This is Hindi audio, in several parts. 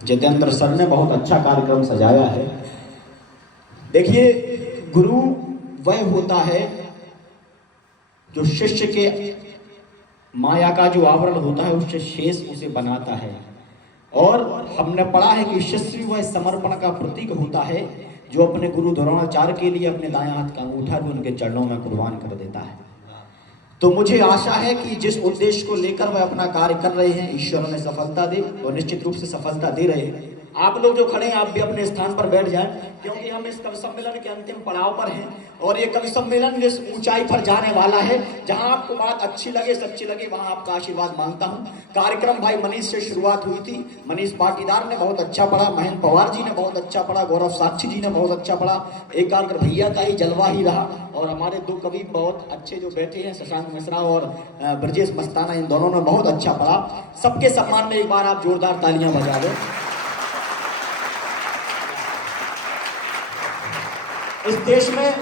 जितेंद्र सर ने बहुत अच्छा कार्यक्रम सजाया है। देखिए, गुरु वह होता है जो शिष्य के माया का जो आवरण होता है उससे शेष उसे बनाता है। और हमने पढ़ा है कि शिष्य वह समर्पण का प्रतीक होता है जो अपने गुरु द्रोणाचार्य के लिए अपने दाएं हाथ का अंगूठा भी उनके चरणों में कुर्बान कर देता है। तो मुझे आशा है कि जिस उद्देश्य को लेकर वह अपना कार्य कर रहे हैं, ईश्वर उन्हें सफलता दे और निश्चित रूप से सफलता दे रहे हैं। आप लोग जो खड़े हैं आप भी अपने स्थान पर बैठ जाएं, क्योंकि हम इस कवि सम्मेलन के अंतिम पड़ाव पर हैं और ये कवि सम्मेलन इस ऊंचाई पर जाने वाला है जहां आपको बात अच्छी लगे सच्ची लगे वहां आपका आशीर्वाद मांगता हूं। कार्यक्रम भाई मनीष से शुरुआत हुई थी, मनीष पाटीदार ने बहुत अच्छा पढ़ा, महेंद्र पवार जी ने बहुत अच्छा पढ़ा, गौरव साक्षी जी ने बहुत अच्छा पढ़ा, एकाग्र भैया का ही जलवा ही रहा और हमारे दो कवि बहुत अच्छे जो बैठे हैं शशांक मिश्रा और ब्रजेश मस्ताना, इन दोनों ने बहुत अच्छा पढ़ा। सबके सम्मान में एक बार आप जोरदार तालियां बजा दो। इस देश में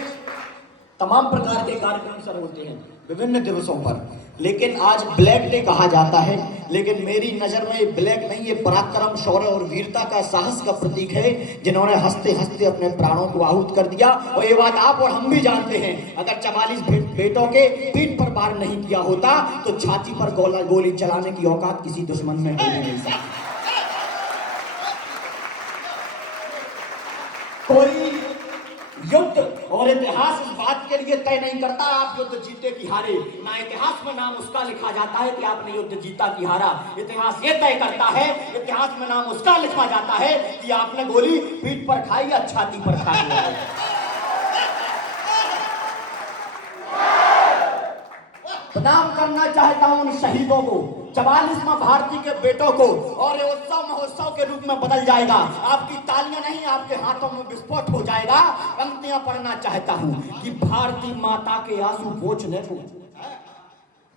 तमाम प्रकार के कार्यक्रम सर होते हैं विभिन्न दिवसों पर, लेकिन आज ब्लैक डे कहा जाता है। लेकिन मेरी नजर में ये ब्लैक नहीं, ये पराक्रम, शौर्य और वीरता का, साहस का प्रतीक है, जिन्होंने हंसते हंसते अपने प्राणों को आहूत कर दिया। और ये बात आप और हम भी जानते हैं, अगर 44 बेटों के पीठ पर वार नहीं किया होता तो छाती पर गोली चलाने की औकात किसी दुश्मन में नहीं सकती। कोई युद्ध और इतिहास इस बात के लिए तय नहीं करता आप युद्ध जीते कि हारे, ना इतिहास में नाम उसका लिखा जाता है कि आपने युद्ध जीता कि हारा। इतिहास ये तय करता है, इतिहास में नाम उसका लिखा जाता है कि आपने गोली पीठ पर खाई या छाती पर खाई। प्रणाम करना चाहता हूं उन शहीदों को, 44वां भारती के बेटों को, और ये उत्सव महोत्सव के रूप में बदल जाएगा। आपकी तालियां नहीं, आपके हाथों में विस्फोट हो जाएगा। पंक्तियां पढ़ना चाहता हूं कि भारती माता के आंसू पोंछने को,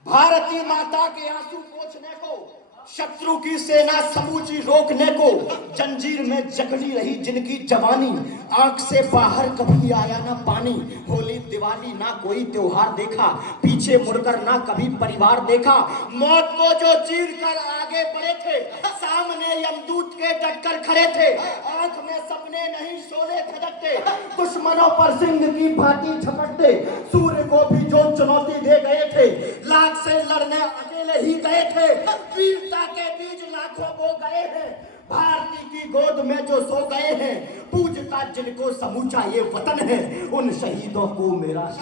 भारती माता के आंसू पोंछने को, शत्रु की सेना समूची रोकने को, जंजीर में जकड़ी रही जिनकी जवानी, आंख से बाहर कभी आया ना पानी। होली दिवाली ना कोई त्योहार देखा, पीछे मुड़कर ना कभी परिवार देखा। मौत को जो चीर कर आगे बढ़े थे, सामने यमदूत के डटकर खड़े थे। आंख में सपने नहीं सोने खटकते, दुश्मनों पर सिंह की भांति झपटते। सूर्य को भी जो चुनौती दे गए थे, लाख से लड़ने अकेले ही गए थे। वीरता के बीज लाखों बो गए हैं, भारती की गोद में जो सो गए हैं। पूजता जिनको समूचा ये वतन है, उन शहीदों को मेरा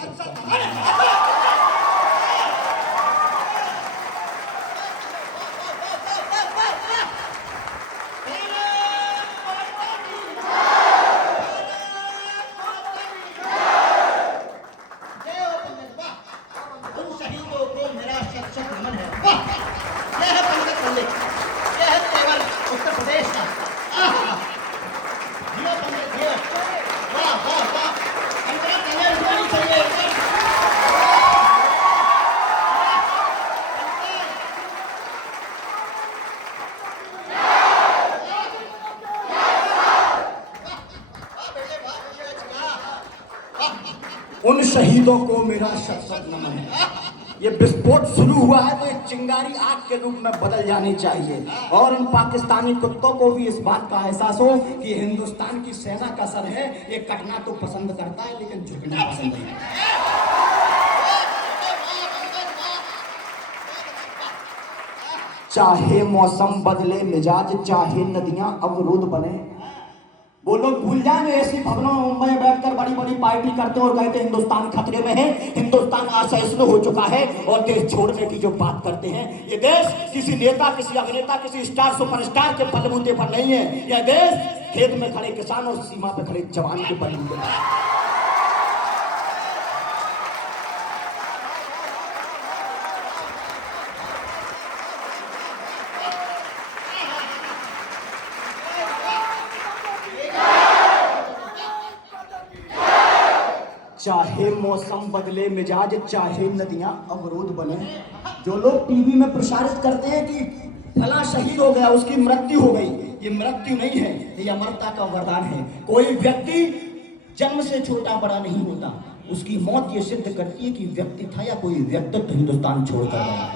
उन शहीदों को मेरा शत-शत नमन है। ये विस्फोट शुरू हुआ है तो एक चिंगारी आग के रूप में बदल जानी चाहिए और उन पाकिस्तानी कुत्तों को भी इस बात का एहसास हो कि हिंदुस्तान की सेना का सर है, ये कटना तो पसंद करता है लेकिन झुकना पसंद नहीं। चाहे मौसम बदले, मिजाज चाहे नदियां अवरुद्ध बने, वो लोग भूल जाए ऐसी भवनों में मुंबई में बैठकर बड़ी बड़ी पार्टी करते और कहते हैं हिंदुस्तान खतरे में है, हिंदुस्तान असहिष्णु हो चुका है और देश छोड़ने की जो बात करते हैं। ये देश किसी नेता, किसी अभिनेता, किसी स्टार सुपरस्टार के बलबूते पर नहीं है। यह देश खेत में खड़े किसान और सीमा पे खड़े जवान के बलबूते पर। चाहे मौसम बदले, मिजाज चाहे नदियां अवरोध बने। जो लोग टीवी में प्रसारित करते हैं कि फला शहीद हो गया, उसकी मृत्यु हो गई, ये मृत्यु नहीं है, ये अमरता का वरदान है। कोई व्यक्ति जन्म से छोटा बड़ा नहीं होता, उसकी मौत ये सिद्ध करती है कि व्यक्ति था या कोई व्यक्तित्व हिंदुस्तान छोड़कर गया।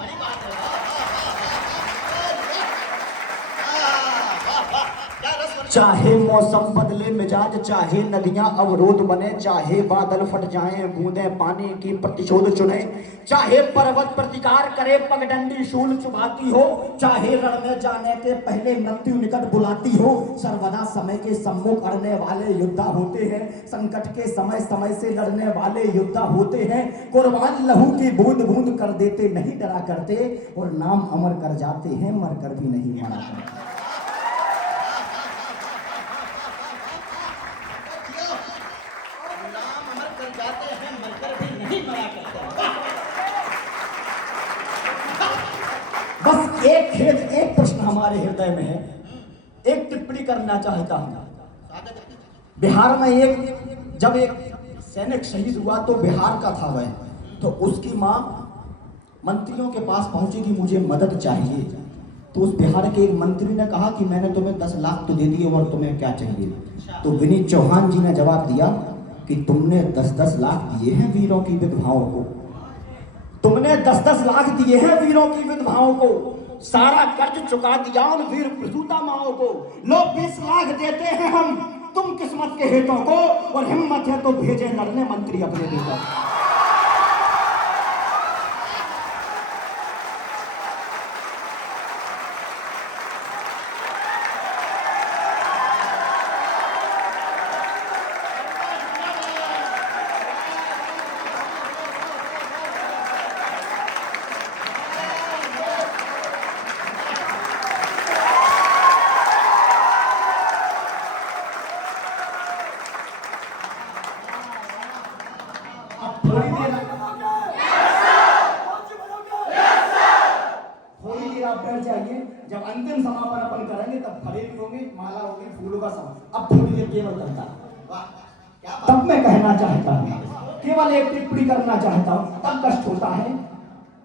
चाहे मौसम बदले मिजाज, चाहे नदियां अवरोध बने, चाहे बादल फट जाएं बूंदें पानी की प्रतिशोध चुने, चाहे पर्वत प्रतिकार करे पगडंडी शूल चुभाती हो, चाहे रण में जाने के पहले मृत्यु निकट बुलाती हो, सर्वदा समय के सम्मुख अड़ने वाले योद्धा होते हैं, संकट के समय समय से लड़ने वाले योद्धा होते हैं, कुर्बान लहू की बूंद बूंद कर देते, नहीं डरा करते और नाम अमर कर जाते हैं, मर कर भी नहीं मरा करते। बस एक खेद, एक प्रश्न हमारे हृदय में है, एक टिप्पणी करना चाहता हूं। बिहार में जब एक सैनिक शहीद हुआ तो बिहार का था वह, तो उसकी मां मंत्रियों के पास पहुंची कि मुझे मदद चाहिए, तो उस बिहार के एक मंत्री ने कहा कि मैंने तुम्हें 10 लाख तो दे दिए और तुम्हें क्या चाहिए। तो विनीत चौहान जी ने जवाब दिया कि तुमने 10-10 लाख दिए हैं वीरों की विधवाओं को, तुमने 10-10 लाख दिए हैं वीरों की विधवाओं को, सारा कर्ज चुका दिया उन वीर प्रसूता माओं को, लो 20 लाख देते हैं हम तुम किस्मत के हेतों को, और हिम्मत है तो भेजे लड़ने मंत्री अपने बेटों। थोड़ी देर आप बैठ जाइए, जब अंतिम समापन अपन करेंगे तब खड़े भी होंगे, माला होगी, फूलों का समय। अब थोड़ी देर केवल करता, तब मैं कहना चाहता हूँ, केवल एक टिप्पणी करना चाहता हूँ। तब कष्ट होता है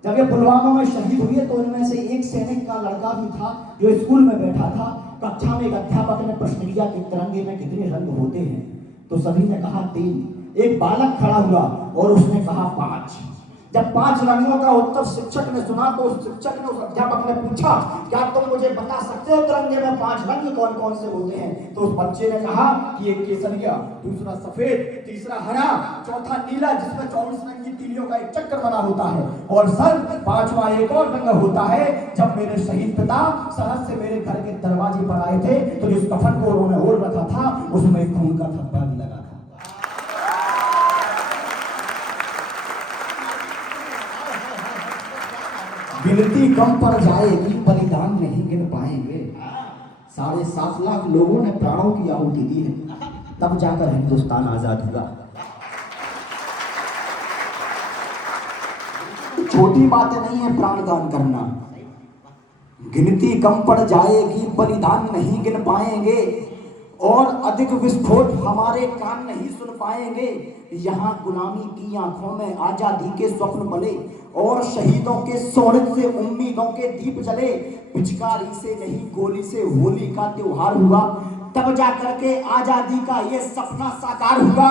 जब ये पुलवामा में शहीद हुए तो इनमें से एक सैनिक का लड़का भी था जो स्कूल में बैठा था। कक्षा में एक अध्यापक ने प्रश्न किया कि तिरंगे में कितने रंग होते हैं, तो सभी ने कहा 3। एक बालक खड़ा हुआ और उसने कहा 5। जब 5 रंगों का उत्तर शिक्षक ने सुना तो उस शिक्षक ने उस अध्यापक ने पूछा, क्या तुम मुझे बता सकते हो तिरंगे में 5 रंग कौन कौन से होते हैं? तो उस बच्चे ने कहा कि एक केसरिया, दूसरा सफेद, तीसरा हरा, चौथा नीला जिसमें 24 रंग की तीलियों का एक चक्कर बना होता है, और सर 5वां एक और रंग होता है। जब मेरे शहीद पिता सरहद से मेरे घर के दरवाजे पर आए थे तो जिस कफन को उन्होंने ओढ़ रखा था उसमें खून का थप्पा भी लगा था। गिनती कम पड़ जाएगी, बलिदान नहीं गिन पाएंगे। 7.5 लाख लोगों ने प्राणों की आहुति दी है, तब जाकर हिंदुस्तान आजाद हुआ। छोटी बात नहीं है प्राणदान करना। गिनती कम पड़ जाएगी, बलिदान नहीं गिन पाएंगे, और अधिक विस्फोट हमारे कान नहीं सुन पाएंगे। यहाँ गुलामी की आंखों में आजादी के स्वप्न बले, और शहीदों के सोने से उम्मीदों के दीप जले। पिचकारी से नहीं गोली से होली का त्योहार हुआ, तब जाकर के आजादी का ये सपना साकार हुआ।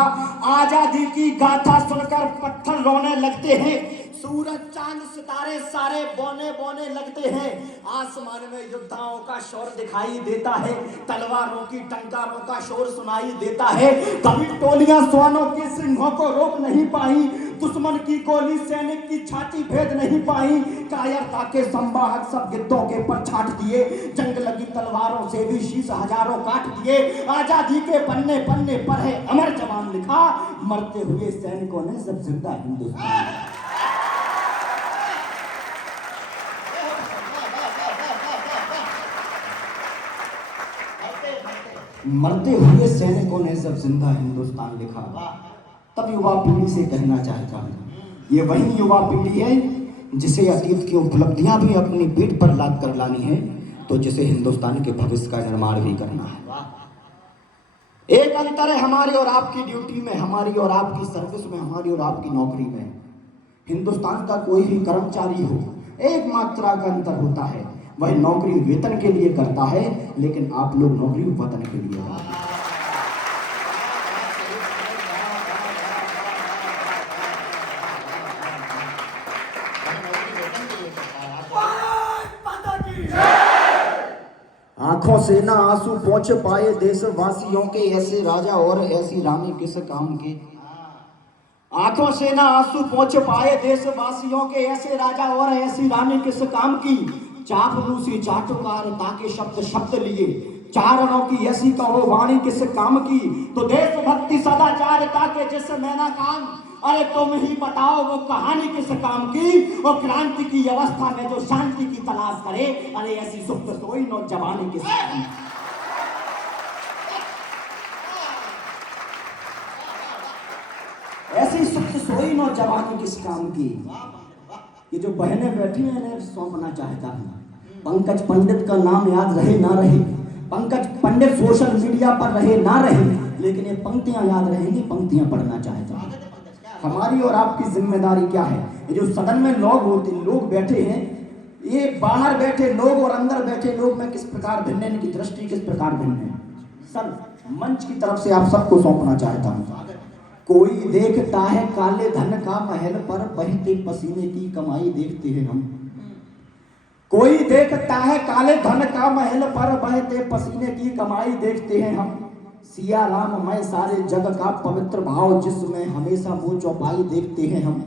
आजादी की गाथा सुनकर पत्थर रोने लगते हैं, सूरज चांद सितारे सारे बौने बौने लगते हैं। आसमान में योद्धाओं का शोर दिखाई देता है, तलवारों की टंकारों का शोर सुनाई देता है। कभी टोलियां स्वानों के सिंहों को रोक नहीं पाई, दुश्मन की गोली सैनिक की छाती भेद नहीं पाई। कायरता के संवाहक सब गिद्धों के पर छाट दिए, जंग लगी तलवारों से भी शीश हजारों काट दिए। आजादी के पन्ने पन्ने पर है अमर जवान लिखा, मरते हुए सैनिकों ने सब जिंदा हिंदुस्तान। मरते हुए सैनिकों ने सब जिंदा हिंदुस्तान लिखा। तब युवा पीढ़ी से कहना चाहता हूँ, ये वही युवा पीढ़ी है जिसे अतीत की उपलब्धियां भी अपनी पीठ पर लाद कर लानी है, तो जिसे हिंदुस्तान के भविष्य का निर्माण भी करना है। एक अंतर है हमारी और आपकी ड्यूटी में, हमारी और आपकी सर्विस में, हमारी और आपकी नौकरी में। हिंदुस्तान का कोई भी कर्मचारी हो, एक मात्रा का अंतर होता है, वह नौकरी वेतन के लिए करता है, लेकिन आप लोग नौकरी वतन के लिए करते हैं। आंखों आंखों से ना आंसू पहुंच पाए देशवासियों के, ऐसे राजा और ऐसी रानी किस काम के। आंखों से ना आंसू पहुंच पाए देशवासियों के, ऐसे राजा और ऐसी रानी किस काम की। चापलूसी चाटुकारता के शब्द शब्द लिए, चारणों की ऐसी कहो वाणी किस काम की। तो देशभक्ति सदाचारता के जिस मैना काम, अरे तुम ही बताओ वो कहानी किस काम की। और क्रांति की अवस्था में जो शांति की तलाश करे, अरे ऐसी सुप्त सोई नौजवानी किस काम की। ऐसी सुप्त सोई नौजवानी किस काम की। ये जो बहनें बैठी हैं इन्हें सौंपना चाहता हूँ। पंकज पंडित का नाम याद रहे ना रहे, पंकज पंडित सोशल मीडिया पर रहे ना रहे, लेकिन ये पंक्तियां याद रहेंगी, पंक्तियां पढ़ना चाहता हूँ। हमारी और आपकी जिम्मेदारी क्या है। ये जो सदन में लोग बैठे हैं, ये बाहर बैठे लोग और अंदर बैठे लोग में किस प्रकार भिन्न है, इनकी दृष्टि किस प्रकार भिन्न है, सर मंच की तरफ से आप सबको सौंपना चाहता हूँ। कोई देखता है काले धन का महल पर बहते पसीने की कमाई देखते हैं हम। कोई देखता है काले धन का महल पर बहते पसीने की कमाई देखते हैं हम। सिया राम मैं सारे जग का पवित्र भाव जिसमें हमेशा वो चौपाई देखते हैं हम।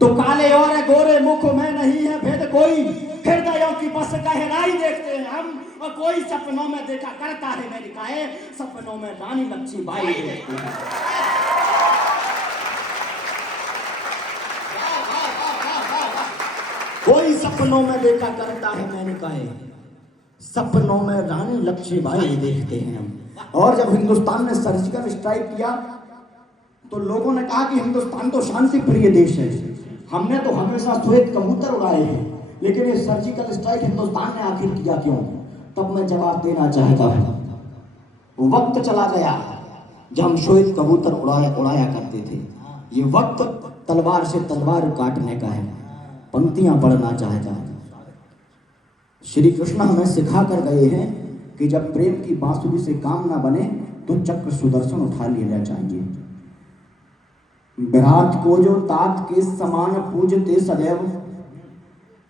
तो काले और गोरे मुख में नहीं है भेद कोई, हृदयों की बस गहराई देखते हैं हम। और कोई सपनों में देखा करता है अमेरिकाएं, सपनों में रानी लक्ष्मीबाई देखते हैं। कोई सपनों में देखा करता है मैंने कहे, सपनों में रानी लक्ष्मीबाई देखते हैं हम। और जब हिंदुस्तान ने सर्जिकल स्ट्राइक किया तो लोगों ने कहा कि हिंदुस्तान तो शांति प्रिय देश है, हमने तो हमेशा श्वेत कबूतर उड़ाए हैं, लेकिन ये सर्जिकल स्ट्राइक हिंदुस्तान ने आखिर किया क्यों। तब मैं जवाब देना चाहता हूं, वक्त चला गया जब हम श्वेत कबूतर उड़ाया करते थे। ये वक्त तलवार से तलवार काटने का है। पंक्तियां पढ़ना चाहता है। श्री कृष्ण हमें सिखा कर गए हैं कि जब प्रेम की बांसुरी से काम ना बने तो चक्र सुदर्शन उठा लेना चाहिए। विराट को जो तात के समान पूजते सदैव,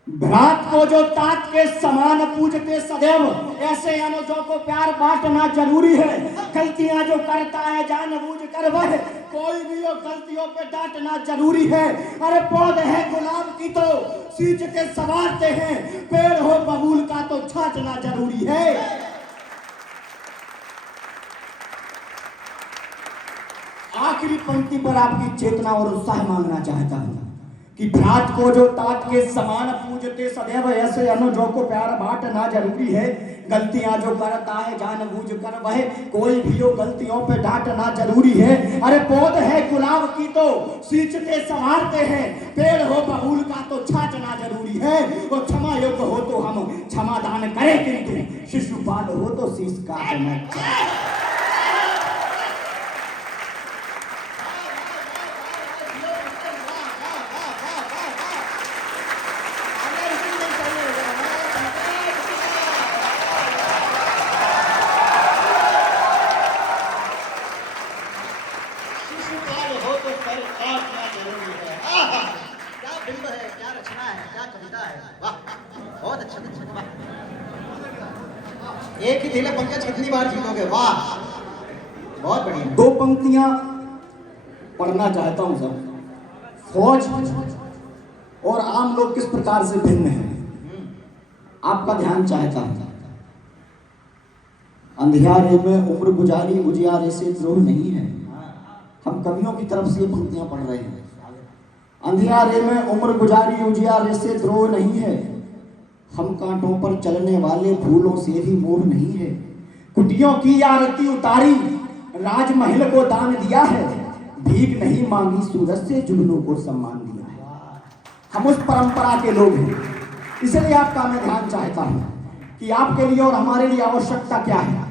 विराट को जो तात के समान पूजते सदैव, ऐसे अनुजों को प्यार बांटना जरूरी है। गलतियां जो करता है जानबूझ कर वह, कोई भी हो गलतियों पे डांटना जरूरी है। अरे पौधे हैं गुलाब की तो सींच के संवारते हैं, पेड़ हो बबूल का तो छांटना जरूरी है। आखिरी पंक्ति पर आपकी चेतना और उत्साह मांगना चाहता हूं कि विराट को जो तात के समान पूजते सदैव, ऐसे अनुजों को प्यार बांटना जरूरी है। गलतियां जो करता है जानबूझ कर वह, कोई भी हो गलतियों पे डांटना जरूरी है। अरे पौध है गुलाब की तो सींचते संवारते हैं, पेड़ हो बबूल का तो छांटना जरूरी है। और क्षमा योग्य हो तो हम क्षमादान करें, किंतु शिशुपाल हो तो शीश काटना चाहिए। एक ही दिल है पंकज, कितनी बार जीतोगे। वाह बहुत बढ़िया। दो पंक्तियां पढ़ना चाहता हूं सर। फौज और आम लोग किस प्रकार से भिन्न हैं, आपका ध्यान चाहता हूं। अंधियारे में उम्र गुजारी उजियारे से द्रोह नहीं है। हम कवियों की तरफ से ये पंक्तियां पढ़ रहे हैं। अंधियारे में उम्र गुजारी उजियारे से द्रोह नहीं है, हम कांटों पर चलने वाले फूलों से भी मोह नहीं है। कुटियों की आरती उतारी राजमहल को दान दिया है, भीख नहीं मांगी सूरज से जुगनू को सम्मान दिया है। हम उस परंपरा के लोग हैं, इसलिए आपका मैं ध्यान चाहता हूं कि आपके लिए और हमारे लिए आवश्यकता क्या है।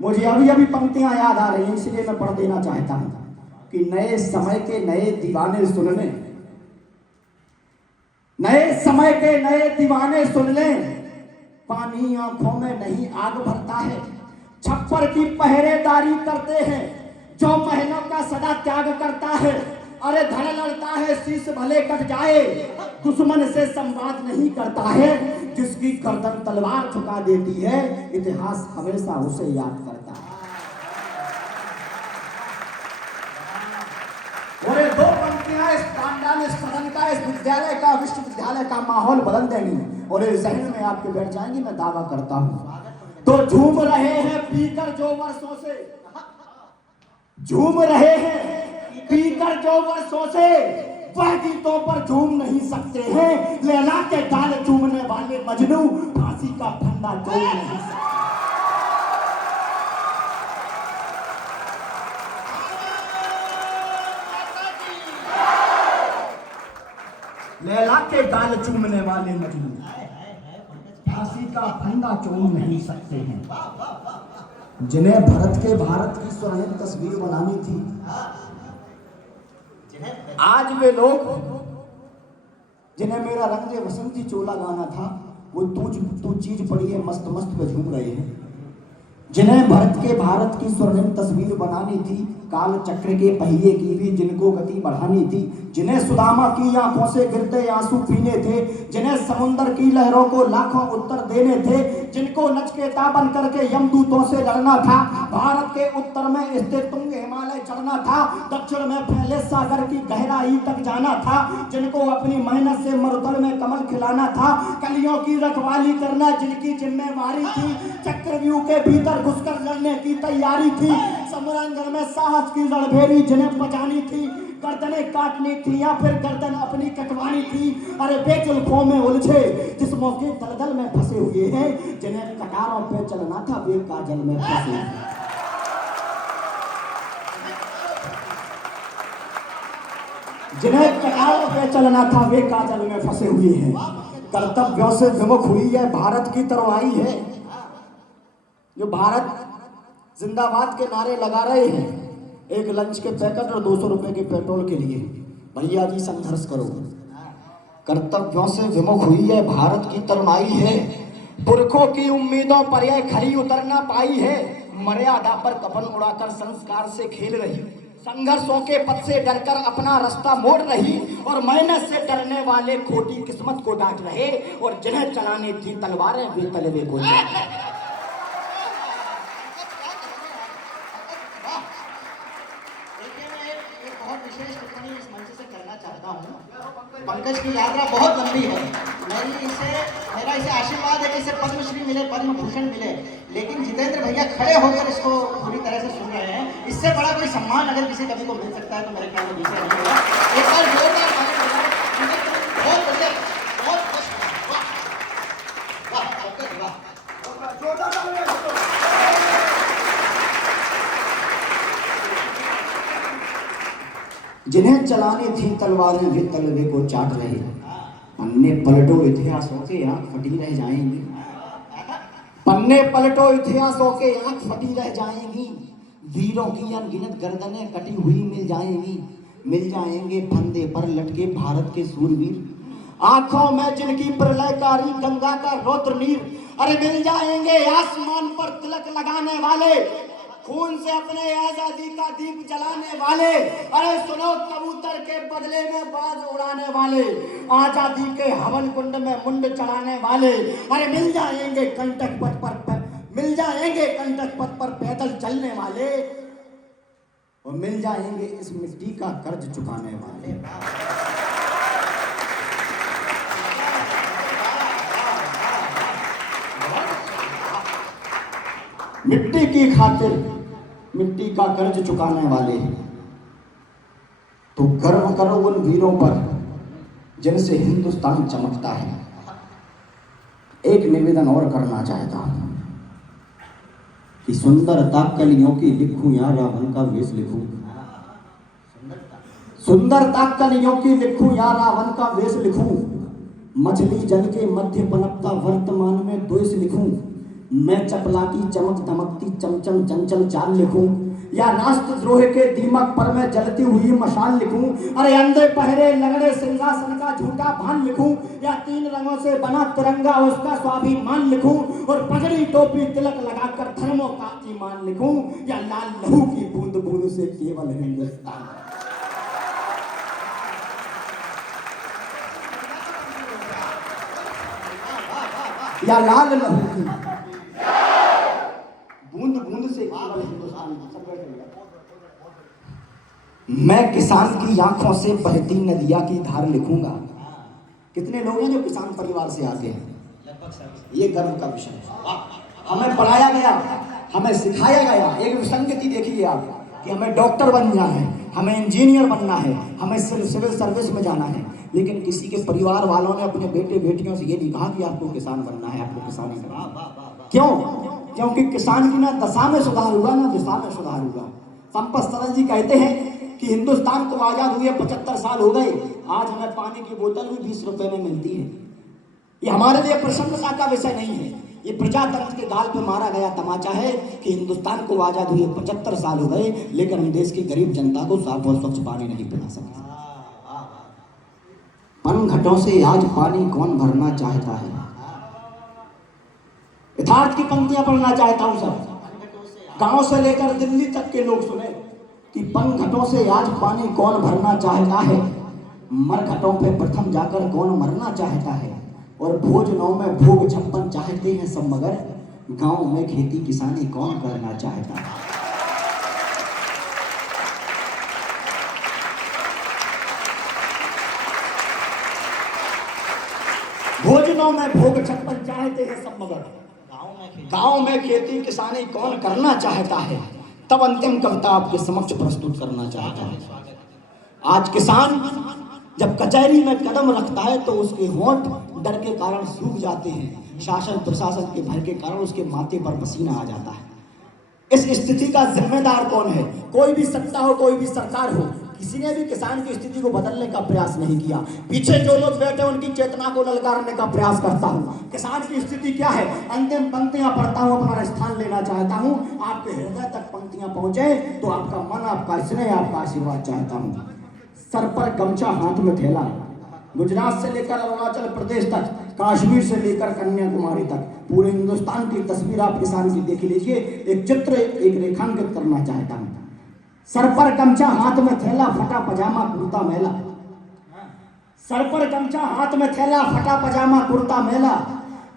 मुझे अभी अभी पंक्तियां याद आ रही हैं, इसलिए मैं पढ़ देना चाहता हूं कि नए समय के नए दीवाने सुन लें, नए समय के नए दीवाने सुन लें, पानी आंखों में नहीं आग भरता है। छप्पर की पहरेदारी करते हैं जो महलों का सदा त्याग करता है। अरे धड़ लड़ता है शीश भले कट जाए, दुश्मन से संवाद नहीं करता है। जिसकी गर्दन तलवार झुका देती है, इतिहास हमेशा उसे याद करता है। और ये 2 पंक्तियां इस पांडाल, इस सदन का, इस विद्यालय का, विश्वविद्यालय का माहौल बदल देंगी और ये जहन में आपके बैठ जाएंगी, मैं दावा करता हूं। तो झूम रहे हैं पीकर जो वर्षों से, झूम रहे हैं पीकर जो वर्षों से, वह गीतों पर झूम नहीं सकते हैं। लैला के गाल चूमने वाले मजनू फांसी का फंदा चूम नहीं सकते। लैला के गाल चूमने वाले मजनू फांसी का फंदा चूम नहीं सकते हैं। जिन्हें भारत की स्वर्णिम तस्वीर बनानी थी, आज वे लोग जिन्हें मेरा रंग दे वसंती चोला गाना था, वो तू चीज पड़ी है मस्त मस्त पे झूम रहे हैं। जिन्हें भारत की स्वर्णिम तस्वीर बनानी थी, काल चक्र के पहिए की भी जिनको गति बढ़ानी थी, जिन्हें सुदामा की आंखों से गिरते आंसू पीने थे, जिन्हें समुद्र की लहरों को लाखों उत्तर देने थे, जिनको नचकेता बन करके यमदूतों से लड़ना था, भारत के उत्तर में स्थित तुंग हिमालय चढ़ना था, दक्षिण में फैले सागर की गहराई तक जाना था, जिनको अपनी मेहनत से मरुतल में कमल खिलाना था, कलियों की रखवाली करना जिनकी जिम्मेवारी थी, चक्रव्यूह के भीतर घुसकर लड़ने की तैयारी थी, समरांगण में साहस की रणभेरी जिन्हें बचानी थी, गर्दनें काटनी थी या फिर गर्दन अपनी कटवानी थी। अरे बेजुल्फों में उलझे जिस मौके दलदल में फंसे हुए हैं, जिन्हें कटारों पे चलना था वे काजल में फंसे। जिन्हें कटारों पे चलना था वे काजल में फंसे हुए हैं। कर्तव्यों से विमुख हुई है भारत की तरवाई है। जो भारत जिंदाबाद के नारे लगा रहे हैं, एक लंच के पैकेट और 200 रुपए के पेट्रोल के लिए, भैया जी संघर्ष करो। कर्तव्यों से विमुख हुई है भारत की तरुणाई है, पुरखों की उम्मीदों पर यह खरी उतर ना पाई है, मर्यादा पर कफन उड़ाकर संस्कार से खेल रही, संघर्षों के पथ से डरकर अपना रास्ता मोड़ रही, और मेहनत से डरने वाले खोटी किस्मत को डांट रहे, और जिन्हें चलानी थी तलवारें वे तलवे को पंकज की यात्रा बहुत लंबी है। मेरा इसे आशीर्वाद है कि इसे पद्मश्री मिले, पद्म भूषण मिले, लेकिन जितेंद्र भैया खड़े होकर इसको पूरी तरह से सुन रहे हैं। इससे बड़ा कोई सम्मान अगर किसी कवि को मिल सकता है तो मेरे ख्याल में दूसरा नहीं होगा। एक बार जोरदार बहुत बढ़िया, बहुत जिन्हें चलानी थी तलवारें वे तलवे को चाट रहे, पन्ने पलटो इतिहासों के आंख फटी रह जाएंगी, पन्ने पलटो इतिहासों के आंख फटी रह जाएंगी, वीरों की अनगिनत गर्दनें कटी हुई मिल जाएंगी, मिल जाएंगे फंदे पर लटके भारत के सूरवीर, आंखों में जिनकी प्रलयकारी गंगा का रौद्र नीर, अरे मिल जाएंगे आसमान पर तिलक लगाने वाले, खून से अपने आजादी का दीप जलाने वाले, अरे सुनो कबूतर के बदले में बाज उड़ाने वाले, आजादी के हवन कुंड में मुंड चढ़ाने वाले, अरे मिल जाएंगे कंटक पथ पर, मिल जाएंगे कंटक पथ पर पैदल चलने वाले, और मिल जाएंगे इस मिट्टी का कर्ज चुकाने वाले। मिट्टी की खातिर मिट्टी का कर्ज चुकाने वाले, तो गर्व करो उन वीरों पर जिनसे हिंदुस्तान चमकता है। एक निवेदन और करना चाहता हूं कि सुंदरता कलियों की लिखूं या रावण का वेश लिखूं, सुंदरता कलियों की लिखूं या रावण का वेश लिखूं, मछली जल के मध्य पनपता वर्तमान में द्वेष लिखूं, मैं चपला की चमक धमकती चमचम चंचल चाल लिखूं, या राष्ट्रद्रोह के दीमक पर मैं जलती हुई मशाल लिखूं, अरे अंधे पहरे लगड़े सिंहासन का झूठा भान लिखूं, या 3 रंगों से बना तिरंगा उसका स्वाभिमान लिखूं, और पगड़ी टोपी तिलक लगाकर धर्मों का ईमान लिखूं, या लाल लहू की बूंद बूंद से केवल हिंदुस्तान। या लाल लहू की, बूंद बूंद से केवल हिंदुस्तान मैं किसान की आंखों से बहती नदिया की धार लिखूंगा। कितने लोग हैं जो किसान परिवार से आते हैं? लगभग सब। ये गर्व का विषय है। हमें पढ़ाया गया, हमें सिखाया गया, एक विसंगति देखिए आप कि हमें डॉक्टर बनना है, हमें इंजीनियर बनना है, हमें सिविल सर्विस में जाना है, लेकिन किसी के परिवार वालों ने अपने बेटे बेटियों से ये नहीं कहा कि आपको किसान बनना है, आपको किसानी करना है। क्यों? क्योंकि किसान की ना दशा में सुधार हुआ ना दिशा में सुधार हुआ। संपत सरल जी कहते हैं कि हिंदुस्तान को आजाद हुए 75 साल हो गए, आज हमें पानी की बोतल भी 20 रुपए में मिलती है। ये हमारे लिए प्रसन्नता का विषय नहीं है, ये प्रजातंत्र के गाल पे मारा गया तमाचा है कि हिंदुस्तान को आजाद हुए 75 साल हो गए, लेकिन हम देश की गरीब जनता को साफ और स्वच्छ पानी नहीं पिला सके। पनघटों से आज पानी कौन भरना चाहता है? यथार्थ की पंक्तियां पढ़ना चाहता हूं सब, गांव से लेकर दिल्ली तक के लोग सुने कि पनघटों से आज पानी कौन भरना चाहता है, मरघटों पे प्रथम जाकर कौन मरना चाहता है, और भोजनों में भोग 56 चाहते हैं सब, मगर गांव में खेती किसानी कौन करना चाहता है? भोजनों में भोग 56 चाहते हैं सब, मगर गांव में खेती किसानी कौन करना चाहता है? तब अंतिम कविता आपके समक्ष प्रस्तुत करना चाहता हूं। आज किसान जब कचहरी में कदम रखता है तो उसके होंठ डर के कारण सूख जाते हैं, शासन प्रशासन के भय के कारण उसके माथे पर पसीना आ जाता है। इस स्थिति का जिम्मेदार कौन है? कोई भी सत्ता हो, कोई भी सरकार हो, किसी ने भी किसान की स्थिति को बदलने का प्रयास नहीं किया। पीछे जो लोग बैठे उनकी चेतना को ललकारने का प्रयास करता हूँ। किसान की स्थिति क्या है? अंतिम पंक्तियां पढ़ता हूँ, अपना स्थान लेना चाहता हूँ, आपके हृदय तक पंक्तियां पहुंचे तो आपका मन, आपका स्नेह, आपका आशीर्वाद चाहता हूँ। सर पर गमछा, हाथ में थैला, गुजरात से लेकर अरुणाचल प्रदेश तक, कश्मीर से लेकर कन्याकुमारी तक, पूरे हिंदुस्तान की तस्वीर आप किसान की देख लीजिए। एक चित्र, एक रेखांकित करना चाहता हूं। सर पर गमछा, हाथ में थैला, फटा पजामा कुर्ता मैला। सर पर गमछा, हाथ में थैला, फटा पजामा कुर्ता मैला।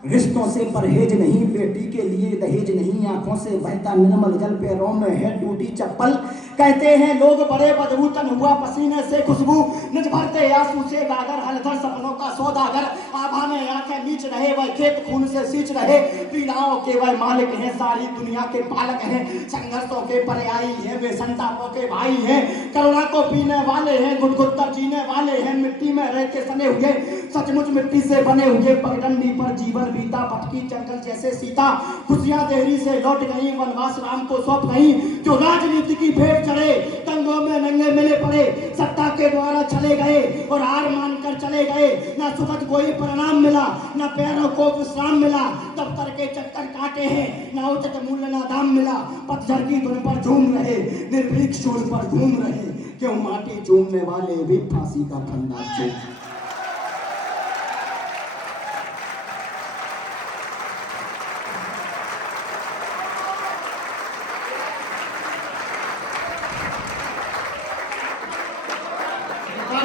रिश्तों से परहेज नहीं, बेटी के लिए दहेज नहीं, आंखों से बहता निर्मल जल, पैरों में है टूटी चप्पल। कहते हैं लोग बड़े बदबूतन, हुआ पसीने से खुशबू, निज भरते आंसू से गागर, हलधर सपनों का सौदागर। आभा में आंखें नीच रहे, वह खेत खून से सींच रहे, पीड़ाओं के वह मालिक हैं, सारी दुनिया के पालक हैं, संघर्षों के पर्यायी हैं, वे संतापों के भाई हैं, करुणा को पीने वाले हैं, गुदगुद कर जीने वाले हैं, मिट्टी में रहते सने हुए, सचमुच मिट्टी से बने हुए, पगडंडी पर जीवन बीता, भटकी जंगल जैसे सीता, खुशियां देहरी से लौट गई, वनवास राम को सौंप गई। जो राजनीति की भेंट चढ़े, तंगों में नंगे मिले पड़े, सत्ता के द्वारा चले गए और हार मानकर चले गए। ना सुखद कोई परिणाम मिला, ना पैरों को विश्राम मिला, दफ्तर के चक्कर काटे हैं, ना उचित मूल्य ना दाम मिला। पतझड़ की धुन पर झूम रहे, निर्भीक शूल पर घूम रहे, क्यों माटी चूमने वाले भी फांसी का फंदा चूम।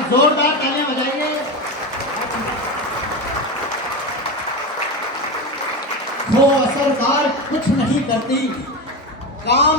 जोरदार तालियां बजाइए। वो असरदार कुछ नहीं करती, काम